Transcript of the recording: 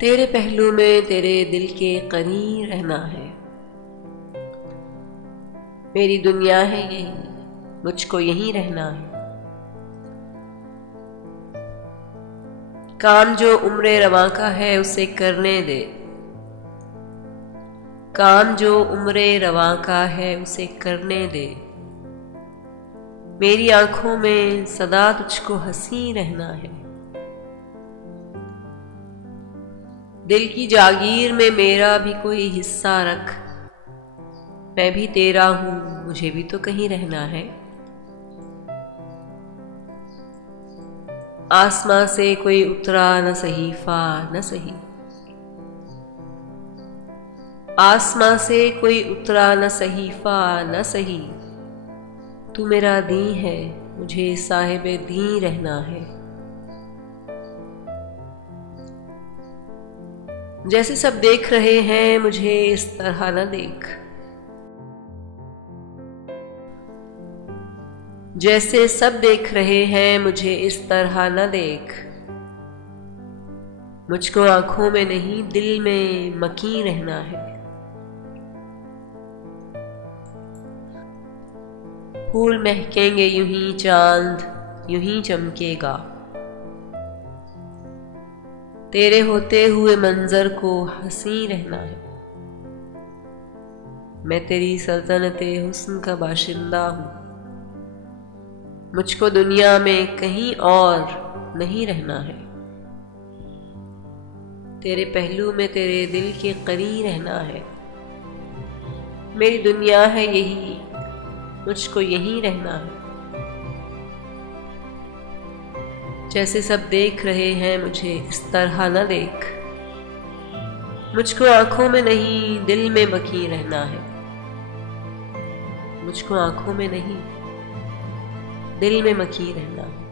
तेरे पहलू में तेरे दिल के करीब रहना है। मेरी दुनिया है यही, मुझको यहीं रहना है। काम जो उम्रे रवां का है उसे करने दे। काम जो उम्रे रवां का है उसे करने दे। मेरी आंखों में सदा तुझको हंसी रहना है। दिल की जागीर में मेरा भी कोई हिस्सा रख। मैं भी तेरा हूं, मुझे भी तो कहीं रहना है। आसमां से कोई उतरा न सहीफा न सही। आसमां से कोई उतरा न सहीफा न सही। तू मेरा दी है, मुझे साहिबे दी रहना है। जैसे सब देख रहे हैं मुझे इस तरह न देख। जैसे सब देख रहे हैं मुझे इस तरह न देख। मुझको आंखों में नहीं दिल में मकीन रहना है। फूल महकेंगे यूं ही, चांद यूं ही चमकेगा। तेरे होते हुए मंजर को हंसी रहना है। मैं तेरी सल्तनते हुस्न का बाशिंदा हूं। मुझको दुनिया में कहीं और नहीं रहना है। तेरे पहलू में तेरे दिल के करीब रहना है। मेरी दुनिया है यही, मुझको यहीं रहना है। जैसे सब देख रहे हैं मुझे इस तरह न देख। मुझको आंखों में नहीं दिल में बकी रहना है। मुझको आंखों में नहीं दिल में मकी रहना है।